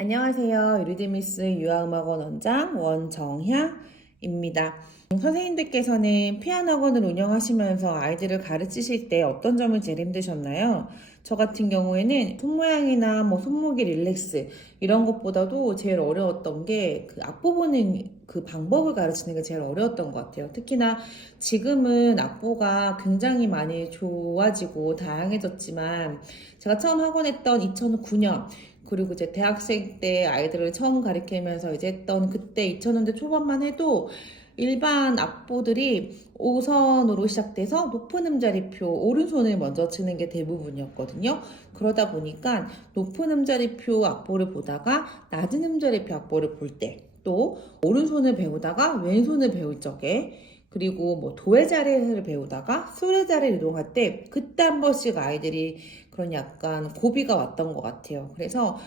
안녕하세요. 유리드미스 유아음악원 원장 원정향입니다. 선생님들께서는 피아노 학원을 운영하시면서 아이들을 가르치실 때 어떤 점을 제일 힘드셨나요? 저 같은 경우에는 손모양이나 손목이 릴렉스 이런 것보다도 제일 어려웠던 게 그 악보 보는 그 방법을 가르치는 게 제일 어려웠던 것 같아요. 특히나 지금은 악보가 굉장히 많이 좋아지고 다양해졌지만 제가 처음 학원했던 2009년 그리고 이제 대학생 때 아이들을 처음 가르치면서 이제 했던 그때 2000년대 초반만 해도 일반 악보들이 5선으로 시작돼서 높은 음자리표 오른손을 먼저 치는 게 대부분이었거든요. 그러다 보니까 높은 음자리표 악보를 보다가 낮은 음자리표 악보를 볼 때 또 오른손을 배우다가 왼손을 배울 적에 그리고 도의 자리를 배우다가 솔의 자리를 이동할 때 그때 한 번씩 아이들이 그런 약간 고비가 왔던 것 같아요. 그래서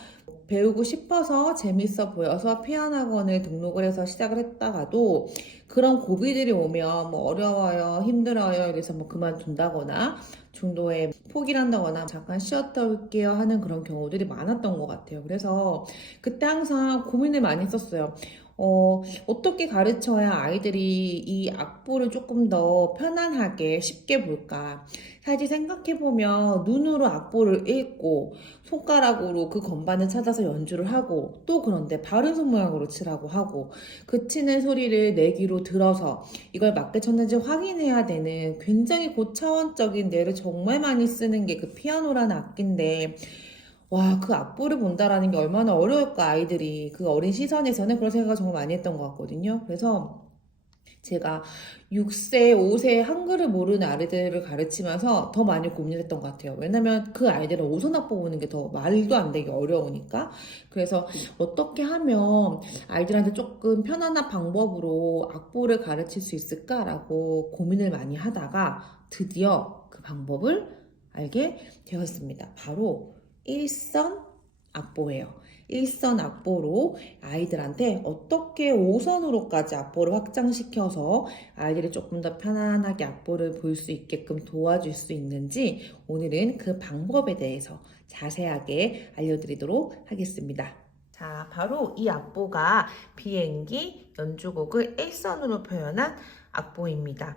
배우고 싶어서 재밌어 보여서 피아노 학원을 등록을 해서 시작을 했다가도 그런 고비들이 오면 어려워요, 힘들어요, 그래서 그만둔다거나 중도에 포기를 한다거나 잠깐 쉬었다 올게요 하는 그런 경우들이 많았던 것 같아요. 그래서 그때 항상 고민을 많이 했었어요. 어떻게 가르쳐야 아이들이 이 악보를 조금 더 편안하게 쉽게 볼까? 사실 생각해보면 눈으로 악보를 읽고 손가락으로 그 건반을 찾아서 연주를 하고 또 그런데 바른 손 모양으로 치라고 하고 그 치는 소리를 내 귀로 들어서 이걸 맞게 쳤는지 확인해야 되는 굉장히 고차원적인 뇌를 정말 많이 쓰는 게 그 피아노라는 악기인데 와, 그 악보를 본다라는 게 얼마나 어려울까, 아이들이. 그 어린 시선에서는 그런 생각을 정말 많이 했던 것 같거든요. 그래서 제가 6세, 5세 한글을 모르는 아이들을 가르치면서 더 많이 고민했던 것 같아요. 왜냐면 그 아이들은 오선 악보 보는 게 더 말도 안 되게 어려우니까. 그래서 어떻게 하면 아이들한테 조금 편안한 방법으로 악보를 가르칠 수 있을까라고 고민을 많이 하다가 드디어 그 방법을 알게 되었습니다. 바로 일선 악보예요. 일선 악보로 아이들한테 어떻게 5선으로까지 악보를 확장시켜서 아이들이 조금 더 편안하게 악보를 볼 수 있게끔 도와줄 수 있는지 오늘은 그 방법에 대해서 자세하게 알려드리도록 하겠습니다. 자, 바로 이 악보가 비행기 연주곡을 일선으로 표현한 악보입니다.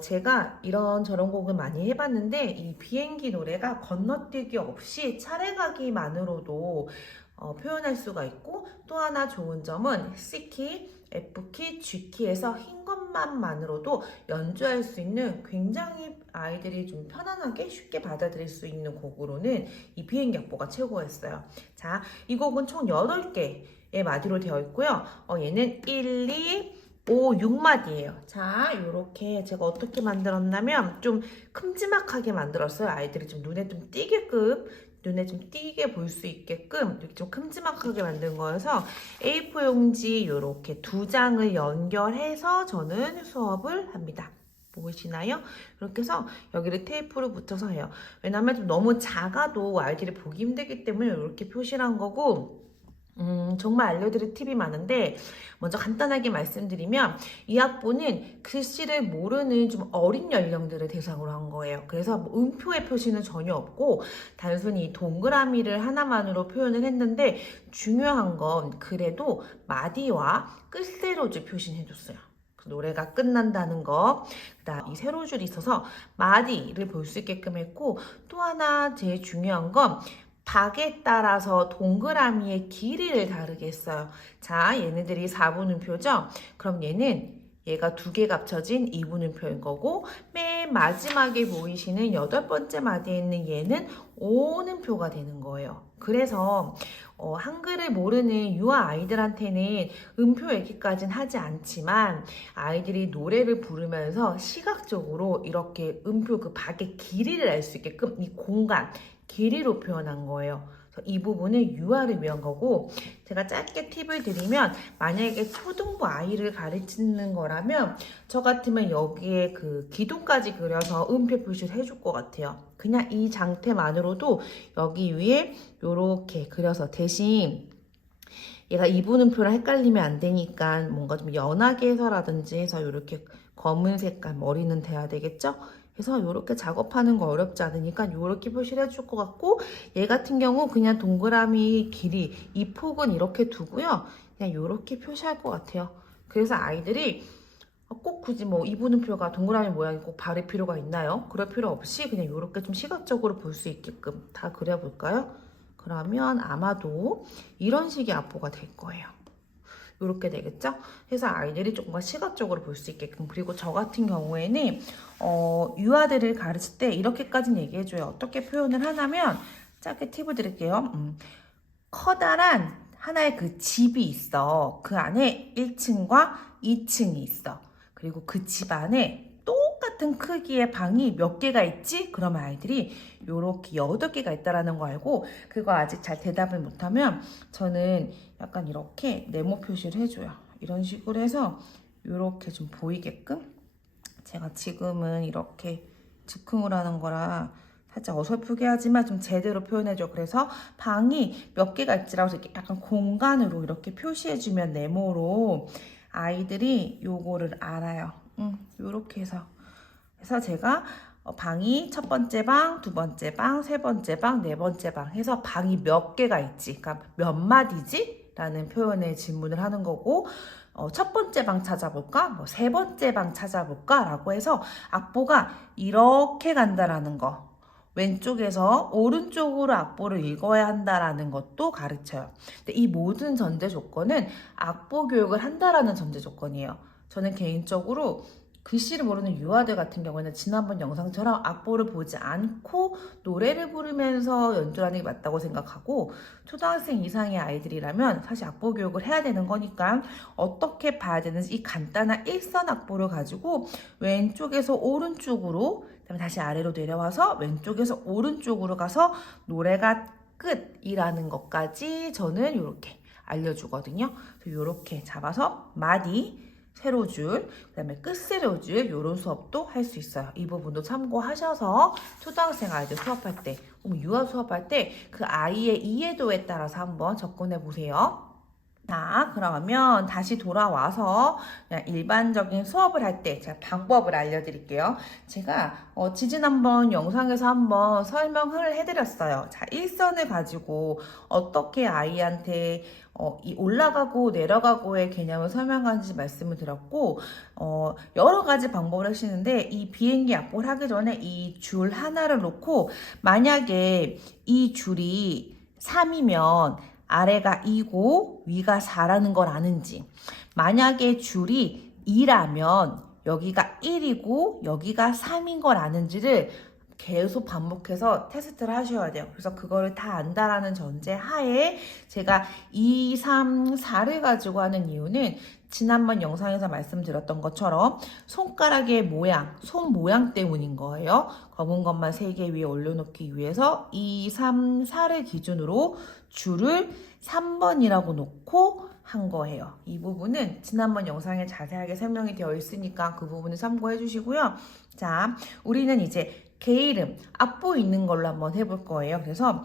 제가 이런저런 곡을 많이 해봤는데 이 비행기 노래가 건너뛰기 없이 차례가기만으로도 표현할 수가 있고 또 하나 좋은 점은 C키, F키, G키에서 흰 것만으로도 연주할 수 있는 굉장히 아이들이 좀 편안하게 쉽게 받아들일 수 있는 곡으로는 이 비행기 악보가 최고였어요. 자, 이 곡은 총 8개의 마디로 되어 있고요. 얘는 1, 2, 5, 6마디예요. 자, 이렇게 제가 어떻게 만들었냐면 좀 큼지막하게 만들었어요. 아이들이 좀 눈에 좀 띄게 볼 수 있게끔 이렇게 좀 큼지막하게 만든 거여서 A4 용지 이렇게 2장을 연결해서 저는 수업을 합니다. 보이시나요? 이렇게 해서 여기를 테이프로 붙여서 해요. 왜냐면 좀 너무 작아도 아이들이 보기 힘들기 때문에 이렇게 표시를 한 거고 정말 알려드릴 팁이 많은데 먼저 간단하게 말씀드리면 이 악보는 글씨를 모르는 좀 어린 연령들을 대상으로 한 거예요. 그래서 음표의 표시는 전혀 없고 단순히 동그라미를 하나만으로 표현을 했는데 중요한 건 그래도 마디와 끝세로줄 표시는 해줬어요. 노래가 끝난다는 거, 그다음 이 세로줄이 있어서 마디를 볼 수 있게끔 했고 또 하나 제일 중요한 건 박에 따라서 동그라미의 길이를 다르게 했어요. 자, 얘네들이 4분음표죠? 그럼 얘가 2개 합쳐진 2분음표인 거고 맨 마지막에 보이시는 8번째 마디에 있는 얘는 5분음표가 되는 거예요. 그래서 한글을 모르는 유아 아이들한테는 음표 읽기까지는 하지 않지만 아이들이 노래를 부르면서 시각적으로 이렇게 음표 그 박의 길이를 알 수 있게끔 이 공간, 길이로 표현한 거예요. 이 부분은 유아를 위한 거고 제가 짧게 팁을 드리면 만약에 초등부 아이를 가르치는 거라면 저 같으면 여기에 그 기둥까지 그려서 음표 표시를 해줄 것 같아요. 그냥 이 장태만으로도 여기 위에 이렇게 그려서 대신 얘가 이분음표랑 헷갈리면 안 되니까 뭔가 좀 연하게 해서라든지 해서 이렇게 검은 색깔 머리는 돼야 되겠죠? 그래서 이렇게 작업하는 거 어렵지 않으니까 이렇게 표시를 해줄 것 같고, 얘 같은 경우 그냥 동그라미 길이, 이 폭은 이렇게 두고요. 그냥 이렇게 표시할 것 같아요. 그래서 아이들이 꼭 굳이 뭐 이분음표가 동그라미 모양이 꼭 바를 필요가 있나요? 그럴 필요 없이 그냥 이렇게 좀 시각적으로 볼 수 있게끔 다 그려볼까요? 그러면 아마도 이런 식의 앞보가 될 거예요. 이렇게 되겠죠? 그래서 아이들이 조금 시각적으로 볼 수 있게끔. 그리고 저 같은 경우에는 유아들을 가르칠 때 이렇게까지는 얘기해줘요. 어떻게 표현을 하냐면, 짧게 팁을 드릴게요. 커다란 하나의 그 집이 있어. 그 안에 1층과 2층이 있어. 그리고 그 집 안에 똑같은 크기의 방이 몇 개가 있지? 그러면 아이들이 요렇게 8개가 있다라는 거 알고, 그거 아직 잘 대답을 못하면 저는 약간 이렇게 네모 표시를 해줘요. 이런 식으로 해서 요렇게 좀 보이게끔. 제가 지금은 이렇게 즉흥으로 하는 거라 살짝 어설프게 하지만 좀 제대로 표현해줘. 그래서 방이 몇 개가 있지라고 해서 이렇게 약간 공간으로 이렇게 표시해주면 네모로 아이들이 요거를 알아요. 요렇게 해서. 그래서 제가 방이 첫 번째 방, 두 번째 방, 세 번째 방, 네 번째 방 해서 방이 몇 개가 있지? 그러니까 몇 마디지? 라는 표현의 질문을 하는 거고, 첫 번째 방 찾아볼까? 뭐 세 번째 방 찾아볼까? 라고 해서 악보가 이렇게 간다라는 거. 왼쪽에서 오른쪽으로 악보를 읽어야 한다라는 것도 가르쳐요. 근데 이 모든 전제 조건은 악보 교육을 한다라는 전제 조건이에요. 저는 개인적으로 글씨를 모르는 유아들 같은 경우에는 지난번 영상처럼 악보를 보지 않고 노래를 부르면서 연주하는 게 맞다고 생각하고, 초등학생 이상의 아이들이라면 사실 악보 교육을 해야 되는 거니까 어떻게 봐야 되는지 이 간단한 일선 악보를 가지고 왼쪽에서 오른쪽으로, 그다음에 다시 아래로 내려와서 왼쪽에서 오른쪽으로 가서 노래가 끝이라는 것까지 저는 이렇게 알려주거든요. 이렇게 잡아서 마디, 세로줄, 그 다음에 끝세로줄, 이런 수업도 할 수 있어요. 이 부분도 참고하셔서 초등학생 아이들 수업할 때, 유아 수업할 때 그 아이의 이해도에 따라서 한번 접근해 보세요. 자, 그러면 다시 돌아와서 그냥 일반적인 수업을 할 때 제가 방법을 알려드릴게요. 제가 지지난번 영상에서 한번 설명을 해드렸어요. 자, 일선을 가지고 어떻게 아이한테 이 올라가고 내려가고의 개념을 설명하는지 말씀을 드렸고, 여러 가지 방법을 하시는데 이 비행기 악보를 하기 전에 이 줄 하나를 놓고, 만약에 이 줄이 3이면 아래가 2고 위가 4라는 걸 아는지, 만약에 줄이 2라면 여기가 1이고 여기가 3인 걸 아는지를 계속 반복해서 테스트를 하셔야 돼요. 그래서 그거를 다 안다라는 전제 하에 제가 2, 3, 4를 가지고 하는 이유는 지난번 영상에서 말씀드렸던 것처럼 손가락의 모양, 손 모양 때문인 거예요. 검은 것만 3개 위에 올려놓기 위해서 2, 3, 4를 기준으로 줄을 3번이라고 놓고 한 거예요. 이 부분은 지난번 영상에 자세하게 설명이 되어 있으니까 그 부분을 참고해 주시고요. 자, 우리는 이제 개 이름, 악보 있는 걸로 한번 해볼 거예요. 그래서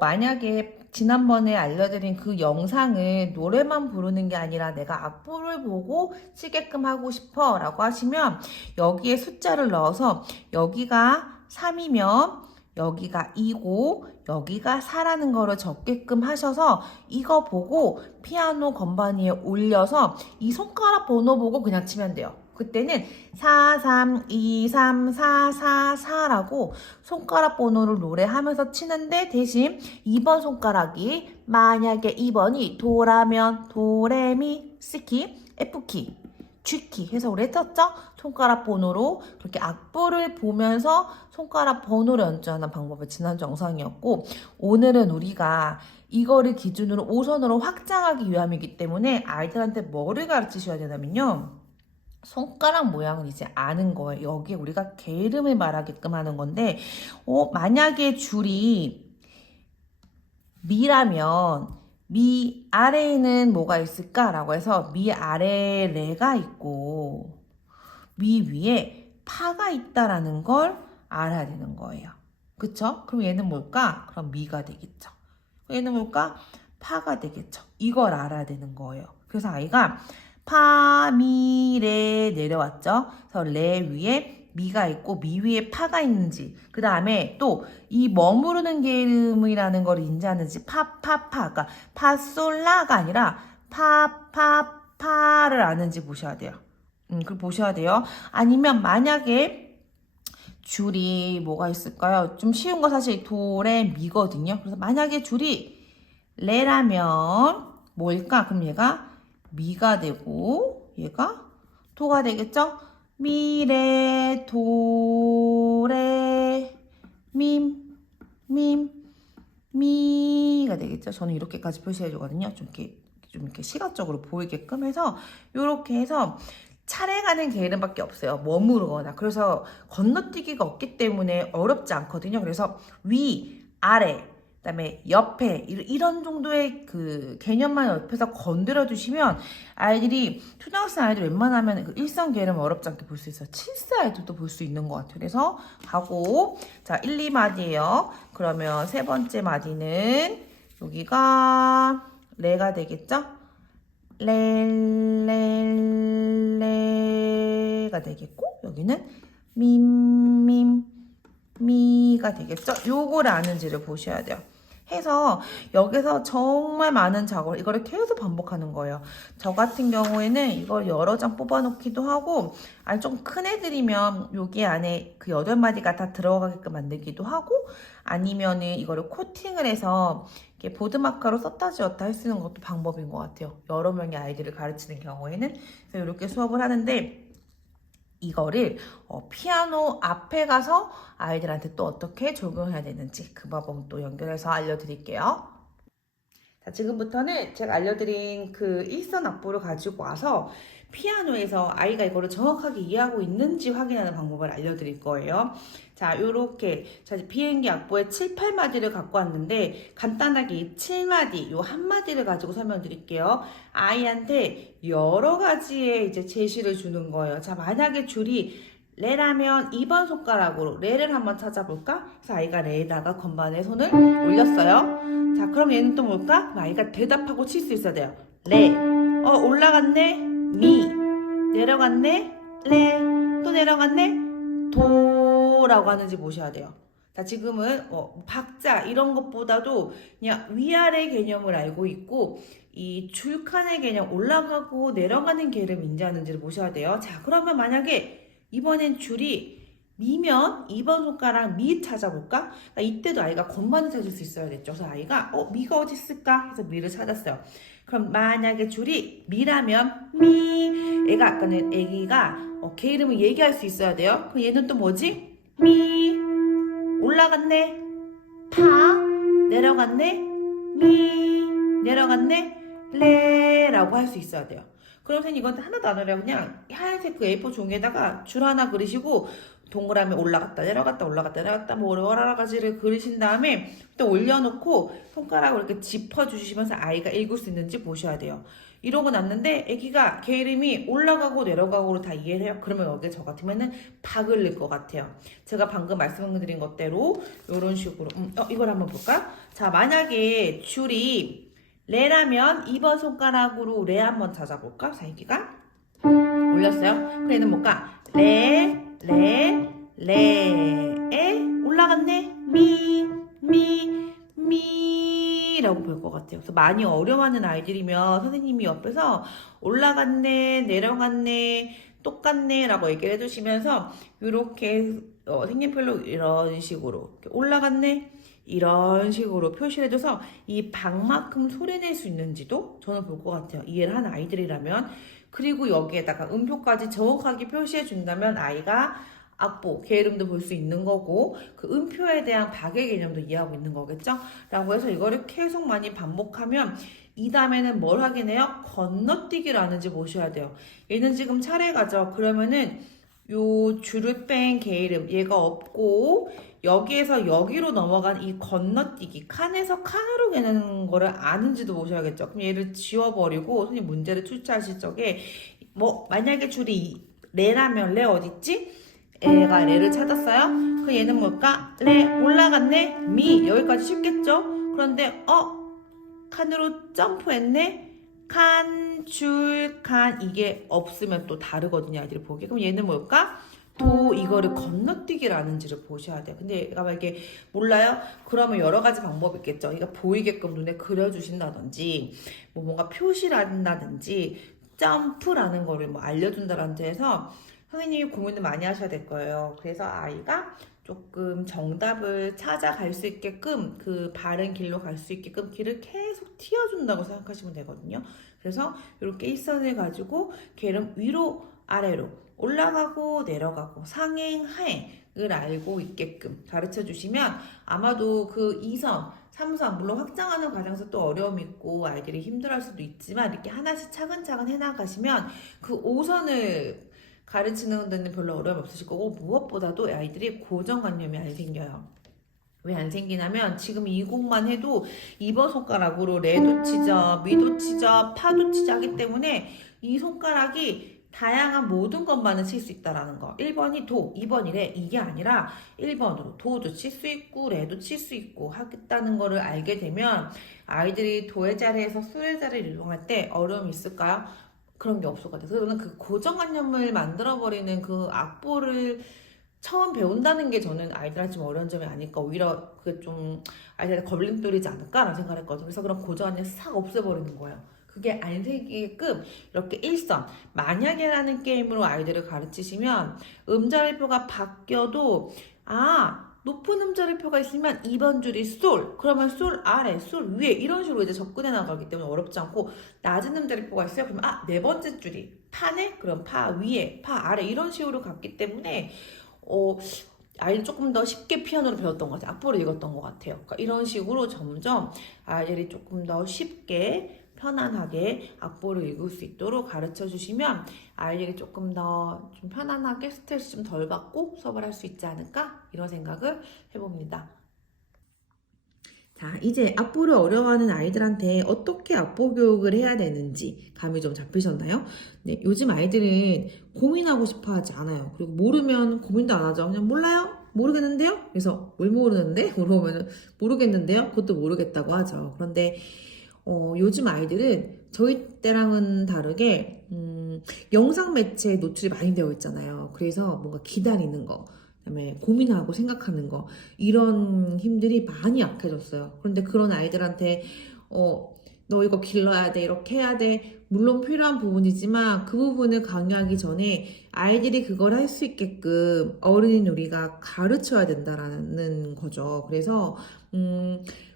만약에 지난번에 알려드린 그 영상을 노래만 부르는 게 아니라 내가 악보를 보고 치게끔 하고 싶어 라고 하시면 여기에 숫자를 넣어서 여기가 3이면 여기가 2고 여기가 4라는 거를 적게끔 하셔서 이거 보고 피아노 건반 위에 올려서 이 손가락 번호 보고 그냥 치면 돼요. 그때는 4, 3, 2, 3, 4, 4, 4라고 손가락 번호를 노래하면서 치는데, 대신 2번 손가락이 만약에 2번이 도라면 도레미 C키, F키, G키 해서 우리 했었죠? 손가락 번호로 그렇게 악보를 보면서 손가락 번호를 연주하는 방법이 지난주 영상이었고, 오늘은 우리가 이거를 기준으로 5선으로 확장하기 위함이기 때문에 아이들한테 뭐를 가르치셔야 되냐면요, 손가락 모양을 이제 아는 거예요. 여기에 우리가 개 이름을 말하게끔 하는 건데, 만약에 줄이 미라면 미 아래에는 뭐가 있을까라고 해서 미 아래에 레가 있고 미 위에 파가 있다라는 걸 알아야 되는 거예요. 그쵸? 그럼 얘는 뭘까? 그럼 미가 되겠죠. 얘는 뭘까? 파가 되겠죠. 이걸 알아야 되는 거예요. 그래서 아이가 파, 미, 레 내려왔죠. 그래서 레 위에 미가 있고 미 위에 파가 있는지, 그 다음에 또 이 머무르는 게으름이라는 걸 인지하는지, 그러니까 파솔라가 아니라 파를 아는지 보셔야 돼요. 그걸 보셔야 돼요. 아니면 만약에 줄이 뭐가 있을까요? 좀 쉬운 거 사실 도레 미거든요. 그래서 만약에 줄이 레라면 뭘까? 그럼 얘가 미가 되고 얘가 도가 되겠죠? 미레 도레 미가 되겠죠? 저는 이렇게까지 표시해 주거든요. 좀 이렇게 시각적으로 보이게끔 해서 이렇게 해서 차례 가는 게으름밖에 없어요. 머무르거나. 그래서 건너뛰기가 없기 때문에 어렵지 않거든요. 그래서 위, 아래, 그다음에 옆에 이런 정도의 그 개념만 옆에서 건드려 두시면 아이들이 초등학생 아이들 웬만하면 그 일상 게으름 어렵지 않게 볼 수 있어요. 7세 아이들도 볼 수 있는 것 같아요. 그래서 가고 자 1, 2마디예요. 그러면 세 번째 마디는 여기가 레가 되겠죠? 레가 되겠고 여기는 미가 되겠죠? 요거를 아는지를 보셔야 돼요. 해서 여기서 정말 많은 작업을 이거를 계속 반복하는 거예요. 저 같은 경우에는 이걸 여러 장 뽑아놓기도 하고 아니 좀 큰 애들이면 여기 안에 그 8마디가 다 들어가게끔 만들기도 하고 아니면은 이거를 코팅을 해서 이렇게 보드마커로 썼다 지웠다 할 수 있는 것도 방법인 것 같아요. 여러 명의 아이들을 가르치는 경우에는. 그래서 이렇게 수업을 하는데 이거를 피아노 앞에 가서 아이들한테 또 어떻게 적용해야 되는지 그 방법 또 연결해서 알려드릴게요. 자, 지금부터는 제가 알려드린 그 일선 악보를 가지고 와서 피아노에서 아이가 이거를 정확하게 이해하고 있는지 확인하는 방법을 알려드릴 거예요. 자, 요렇게 비행기 악보에 7, 8마디를 갖고 왔는데 간단하게 이 7마디, 요 한마디를 가지고 설명드릴게요. 아이한테 여러 가지의 이제 제시를 주는 거예요. 자, 만약에 줄이 레라면 2번 손가락으로 레를 한번 찾아볼까? 그래서 아이가 레에다가 건반에 손을 올렸어요. 자, 그럼 얘는 또 뭘까? 아이가 대답하고 칠 수 있어야 돼요. 레. 올라갔네. 미. 내려갔네. 레. 또 내려갔네. 도라고 하는지 보셔야 돼요. 자, 지금은 박자 이런 것보다도 그냥 위아래 개념을 알고 있고 이 줄칸의 개념 올라가고 내려가는 개를 인지하는지를 보셔야 돼요. 자, 그러면 만약에 이번엔 줄이 미면 2번 손가락 미 찾아볼까? 그러니까 이때도 아이가 건반을 찾을 수 있어야겠죠. 그래서 아이가 미가 어디 있을까? 해서 미를 찾았어요. 그럼 만약에 줄이 미라면 미. 아까는 애기가 걔 이름을 얘기할 수 있어야 돼요. 그럼 얘는 또 뭐지? 미. 올라갔네. 파. 내려갔네. 미. 내려갔네. 레라고 할 수 있어야 돼요. 그럼 선생님 이건 하나도 안 어려워. 그냥 하얀색 그 A4 종이에다가 줄 하나 그리시고 동그라미 올라갔다 내려갔다 올라갔다 내려갔다 뭐 여러 가지를 그리신 다음에 또 올려놓고 손가락으로 이렇게 짚어주시면서 아이가 읽을 수 있는지 보셔야 돼요. 이러고 났는데 애기가 걔 이름이 올라가고 내려가고로 다 이해를 해요. 그러면 여기에 저 같으면은 박을 넣을 것 같아요. 제가 방금 말씀드린 것대로 이런 식으로 이걸 한번 볼까? 자, 만약에 줄이 레라면 2번 손가락으로 레 한번 찾아볼까? 자, 애기가 올렸어요. 그럼 얘는 뭘까? 레에 올라갔네. 미라고 볼 것 같아요. 그래서 많이 어려워하는 아이들이면 선생님이 옆에서 올라갔네, 내려갔네, 똑같네 라고 얘기를 해주시면서 이렇게 색연필로 이런 식으로 올라갔네 이런 식으로 표시를 해줘서 이 박만큼 소리낼 수 있는지도 저는 볼 것 같아요. 이해를 하는 아이들이라면. 그리고 여기에다가 음표까지 정확하게 표시해 준다면 아이가 악보, 걔 이름도 볼 수 있는 거고 그 음표에 대한 박의 개념도 이해하고 있는 거겠죠? 라고 해서 이거를 계속 많이 반복하면 이 다음에는 뭘 확인해요? 건너뛰기를 아는지 보셔야 돼요. 얘는 지금 차례가죠. 그러면은 요 줄을 뺀 걔 이름 얘가 없고 여기에서 여기로 넘어간 이 건너뛰기 칸에서 칸으로 개는 거를 아는지도 보셔야겠죠. 그럼 얘를 지워버리고 선생님 문제를 출제하실 적에 뭐 만약에 줄이 레라면 레 어딨지? 애가 레를 찾았어요. 그 얘는 뭘까? 레 올라갔네. 미 여기까지 쉽겠죠? 그런데 칸으로 점프했네. 칸, 줄, 칸 이게 없으면 또 다르거든요. 아이들이 보기에. 그럼 얘는 뭘까? 도 이거를 건너뛰기라는지를 보셔야 돼요. 근데 얘가 만약에 몰라요? 그러면 여러 가지 방법이 있겠죠. 이거 보이게끔 눈에 그려주신다든지 뭐 뭔가 표시를 한다든지 점프라는 거를 뭐 알려준다든지 해서 선생님이 고민을 많이 하셔야 될 거예요. 그래서 아이가 조금 정답을 찾아갈 수 있게끔 그 바른 길로 갈 수 있게끔 길을 계속 틔워준다고 생각하시면 되거든요. 그래서 이렇게 일선을 가지고 걔를 위로 아래로 올라가고 내려가고 상행 하행을 알고 있게끔 가르쳐 주시면 아마도 그 2선 3선 물론 확장하는 과정에서 또 어려움이 있고 아이들이 힘들어할 수도 있지만 이렇게 하나씩 차근차근 해나가시면 그 5선을 가르치는 데는 별로 어려움이 없으실 거고 무엇보다도 아이들이 고정관념이 안 생겨요. 왜 안 생기냐면 지금 이 곡만 해도 2번 손가락으로 레도 치죠, 미도 치죠, 파도 치죠 하기 때문에 이 손가락이 다양한 모든 것만은 칠 수 있다라는 거. 1번이 도, 2번이 레. 이게 아니라 1번으로 도도 칠 수 있고 레도 칠 수 있고 하겠다는 거를 알게 되면 아이들이 도의 자리에서 솔의 자리를 이동할 때 어려움이 있을까요? 그런 게 없을 것 같아요. 그래서 저는 그 고정관념을 만들어버리는 그 악보를 처음 배운다는 게 저는 아이들한테 좀 어려운 점이 아닐까. 오히려 그게 좀 아이들한테 걸림돌이지 않을까라는 생각을 했거든요. 그래서 그런 고정관념을 싹 없애버리는 거예요. 그게 안 생기게끔 이렇게 일선 만약에라는 게임으로 아이들을 가르치시면 음자리표가 바뀌어도 높은 음자리표가 있으면 2번 줄이 솔, 그러면 솔 아래, 솔 위에 이런 식으로 이제 접근해 나가기 때문에 어렵지 않고 낮은 음자리표가 있어요. 그러면 네 번째 줄이 파네? 그럼 파 위에, 파 아래 이런 식으로 갔기 때문에 아이들 조금 더 쉽게 피아노를 배웠던 것 같아요. 악보를 읽었던 것 같아요. 그러니까 이런 식으로 점점 아이들이 조금 더 쉽게 편안하게 악보를 읽을 수 있도록 가르쳐 주시면 아이들이 조금 더 좀 편안하게 스트레스 좀 덜 받고 수업을 할 수 있지 않을까 이런 생각을 해봅니다. 자, 이제 악보를 어려워하는 아이들한테 어떻게 악보 교육을 해야 되는지 감이 좀 잡히셨나요? 네, 요즘 아이들은 고민하고 싶어 하지 않아요. 그리고 모르면 고민도 안 하죠. 그냥 몰라요? 모르겠는데요? 그래서 뭘 모르는데? 물어보면 모르겠는데요? 그것도 모르겠다고 하죠. 그런데 요즘 아이들은 저희 때랑은 다르게 영상 매체에 노출이 많이 되어 있잖아요. 그래서 뭔가 기다리는 거, 그다음에 고민하고 생각하는 거 이런 힘들이 많이 약해졌어요. 그런데 그런 아이들한테 너 이거 길러야 돼, 이렇게 해야 돼. 물론 필요한 부분이지만 그 부분을 강요하기 전에 아이들이 그걸 할 수 있게끔 어른인 우리가 가르쳐야 된다라는 거죠. 그래서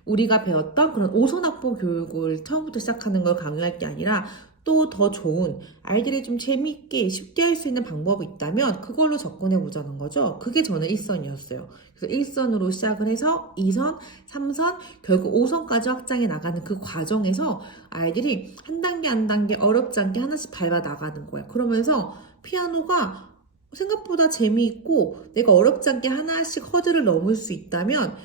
우리가 배웠던 그런 오손악보 교육을 처음부터 시작하는 걸 강요할 게 아니라 또 더 좋은 아이들이 좀 재미있게 쉽게 할 수 있는 방법이 있다면 그걸로 접근해 보자는 거죠. 그게 저는 1선이었어요. 그래서 1선으로 시작을 해서 2선, 3선, 결국 5선까지 확장해 나가는 그 과정에서 아이들이 한 단계 한 단계 어렵지 않게 하나씩 밟아 나가는 거예요. 그러면서 피아노가 생각보다 재미있고 내가 어렵지 않게 하나씩 허들을 넘을 수 있다면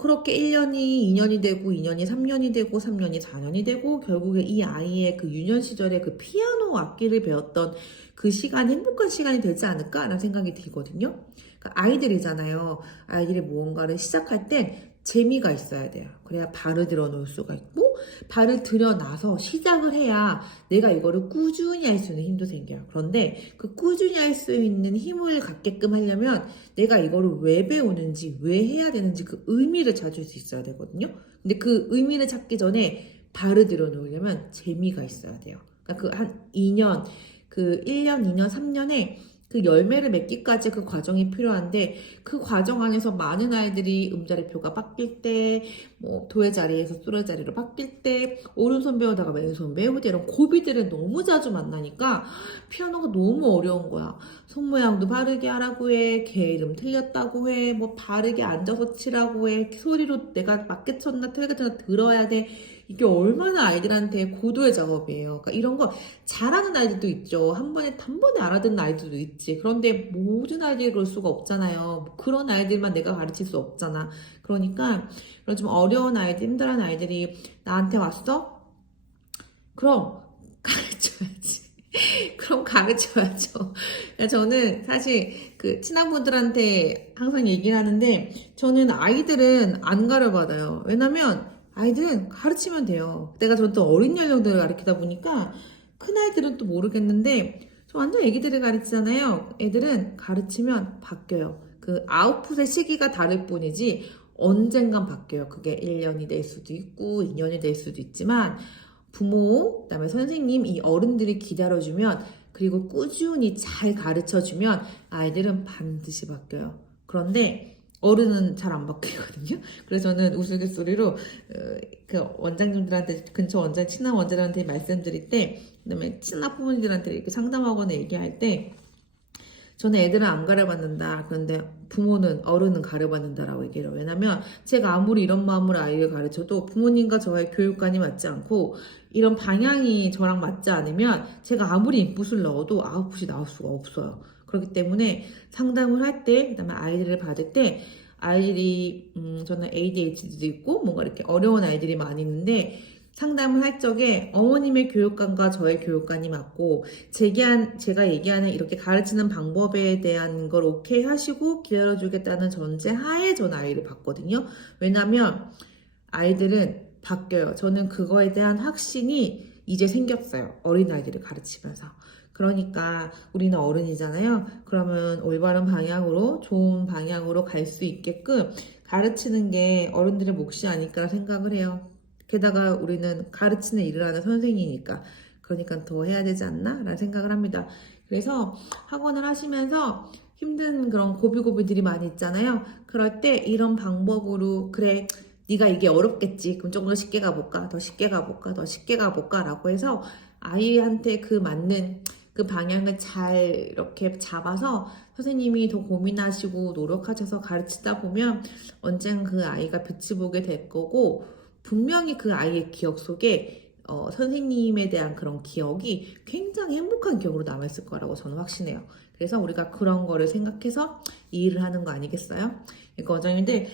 그렇게 1년이 2년이 되고 2년이 3년이 되고 3년이 4년이 되고 결국에 이 아이의 그 유년 시절에 그 피아노 악기를 배웠던 그 시간이 행복한 시간이 되지 않을까라는 생각이 들거든요. 그러니까 아이들이잖아요. 아이들이 무언가를 시작할 땐 재미가 있어야 돼요. 그래야 발을 들여 놓을 수가 있고 발을 들여놔서 시작을 해야 내가 이거를 꾸준히 할 수 있는 힘도 생겨요. 그런데 그 꾸준히 할 수 있는 힘을 갖게끔 하려면 내가 이거를 왜 배우는지, 왜 해야 되는지 그 의미를 찾을 수 있어야 되거든요. 근데 그 의미를 찾기 전에 발을 들여놓으려면 재미가 있어야 돼요. 그러니까 그 한 2년, 그 1년, 2년, 3년에 그 열매를 맺기까지 그 과정이 필요한데 그 과정 안에서 많은 아이들이 음자리표가 바뀔 때, 도의 자리에서 솔의 자리로 바뀔 때, 오른손 배우다가 왼손 배우고 이런 고비들을 너무 자주 만나니까 피아노가 너무 어려운 거야. 손 모양도 바르게 하라고 해, 개 이름 틀렸다고 해, 바르게 앉아서 치라고 해, 소리로 내가 맞게 쳤나 틀게 쳤나 들어야 돼. 이게 얼마나 아이들한테 고도의 작업이에요. 그러니까 이런 거 잘하는 아이들도 있죠. 한 번에 알아듣는 아이들도 있지. 그런데 모든 아이들이 그럴 수가 없잖아요. 그런 아이들만 내가 가르칠 수 없잖아. 그러니까 그런 좀 어려운 아이들, 힘들어하는 아이들이 나한테 왔어? 그럼 가르쳐야지. 그럼 가르쳐야죠. 저는 사실 그 친한 분들한테 항상 얘기를 하는데 저는 아이들은 안 가르쳐받아요. 왜냐면 아이들은 가르치면 돼요. 내가 전 또 어린 연령들을 가르치다 보니까 큰 아이들은 또 모르겠는데 완전 애기들을 가르치잖아요. 애들은 가르치면 바뀌어요. 그 아웃풋의 시기가 다를 뿐이지 언젠간 바뀌어요. 그게 1년이 될 수도 있고 2년이 될 수도 있지만 부모, 그다음에 선생님, 이 어른들이 기다려주면 그리고 꾸준히 잘 가르쳐주면 아이들은 반드시 바뀌어요. 그런데 어른은 잘 안 바뀌거든요. 그래서 저는 우스갯소리로 그 원장님들한테 근처 원장, 친한 원장들한테 말씀드릴 때, 그다음에 친한 부모님들한테 이렇게 상담하거나 얘기할 때, 저는 애들은 안 가르쳐받는다. 그런데 부모는, 어른은 가르쳐받는다라고 얘기해요. 왜냐면 제가 아무리 이런 마음으로 아이를 가르쳐도 부모님과 저의 교육관이 맞지 않고 이런 방향이 저랑 맞지 않으면 제가 아무리 인풋을 넣어도 아웃풋이 나올 수가 없어요. 그렇기 때문에 상담을 할 때, 그다음에 아이들을 받을 때 아이들이 저는 ADHD도 있고 뭔가 이렇게 어려운 아이들이 많이 있는데 상담을 할 적에 어머님의 교육관과 저의 교육관이 맞고 제가 얘기하는 이렇게 가르치는 방법에 대한 걸 오케이 하시고 기다려주겠다는 전제 하에 저는 아이를 봤거든요. 왜냐면 아이들은 바뀌어요. 저는 그거에 대한 확신이 이제 생겼어요. 어린아이들을 가르치면서. 그러니까 우리는 어른이잖아요. 그러면 올바른 방향으로, 좋은 방향으로 갈 수 있게끔 가르치는 게 어른들의 몫이 아닐까 생각을 해요. 게다가 우리는 가르치는 일을 하는 선생님이니까 그러니까 더 해야 되지 않나? 라는 생각을 합니다. 그래서 학원을 하시면서 힘든 그런 고비고비들이 많이 있잖아요. 그럴 때 이런 방법으로 그래 네가 이게 어렵겠지. 그럼 조금 더 쉽게 가볼까? 더 쉽게 가볼까? 더 쉽게 가볼까? 라고 해서 아이한테 그 맞는 그 방향을 잘 이렇게 잡아서 선생님이 더 고민하시고 노력하셔서 가르치다 보면 언젠가 그 아이가 빛을 보게 될 거고 분명히 그 아이의 기억 속에 선생님에 대한 그런 기억이 굉장히 행복한 기억으로 남아있을 거라고 저는 확신해요. 그래서 우리가 그런 거를 생각해서 이 일을 하는 거 아니겠어요? 그러니까 원장님들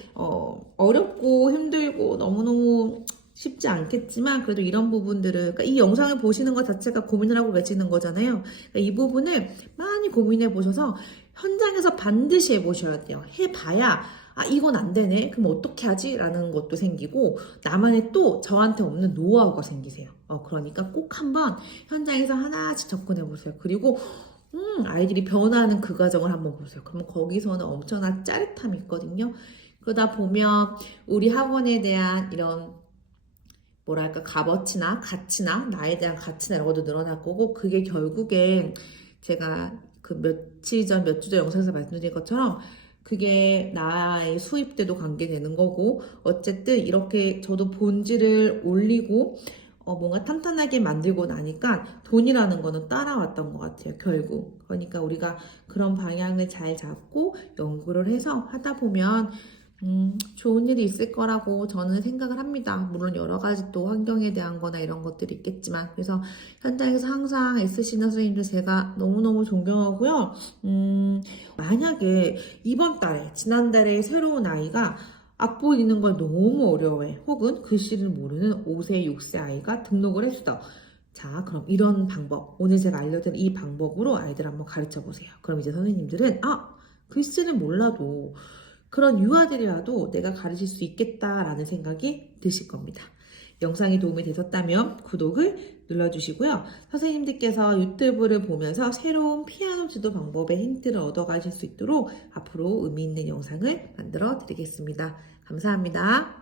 어렵고 힘들고 너무너무 쉽지 않겠지만 그래도 이런 부분들을 그러니까 이 영상을 보시는 것 자체가 고민을 하고 계시는 거잖아요. 그러니까 이 부분을 많이 고민해 보셔서 현장에서 반드시 해보셔야 돼요. 해봐야 이건 안 되네. 그럼 어떻게 하지? 라는 것도 생기고 나만의 또 저한테 없는 노하우가 생기세요. 그러니까 꼭 한번 현장에서 하나씩 접근해 보세요. 그리고 아이들이 변화하는 그 과정을 한번 보세요. 그러면 거기서는 엄청난 짜릿함이 있거든요. 그러다 보면 우리 학원에 대한 이런 뭐랄까 값어치나 가치나 나에 대한 가치나 이런 것도 늘어날 거고 그게 결국엔 제가 그 몇 주 전 영상에서 말씀드린 것처럼 그게 나의 수입 때도 관계되는 거고 어쨌든 이렇게 저도 본질을 올리고 뭔가 탄탄하게 만들고 나니까 돈이라는 거는 따라왔던 것 같아요, 결국. 그러니까 우리가 그런 방향을 잘 잡고 연구를 해서 하다 보면 좋은 일이 있을 거라고 저는 생각을 합니다. 물론 여러 가지 또 환경에 대한 거나 이런 것들이 있겠지만 그래서 현장에서 항상 애쓰시는 선생님들 제가 너무너무 존경하고요. 만약에 이번 달에 지난달에 새로운 아이가 악보 읽는 걸 너무 어려워해 혹은 글씨를 모르는 5세, 6세 아이가 등록을 했어. 자, 그럼 이런 방법, 오늘 제가 알려드린 이 방법으로 아이들 한번 가르쳐 보세요. 그럼 이제 선생님들은 글씨를 몰라도 그런 유아들이라도 내가 가르칠 수 있겠다라는 생각이 드실 겁니다. 영상이 도움이 되셨다면 구독을 눌러주시고요. 선생님들께서 유튜브를 보면서 새로운 피아노 지도 방법의 힌트를 얻어가실 수 있도록 앞으로 의미 있는 영상을 만들어 드리겠습니다. 감사합니다.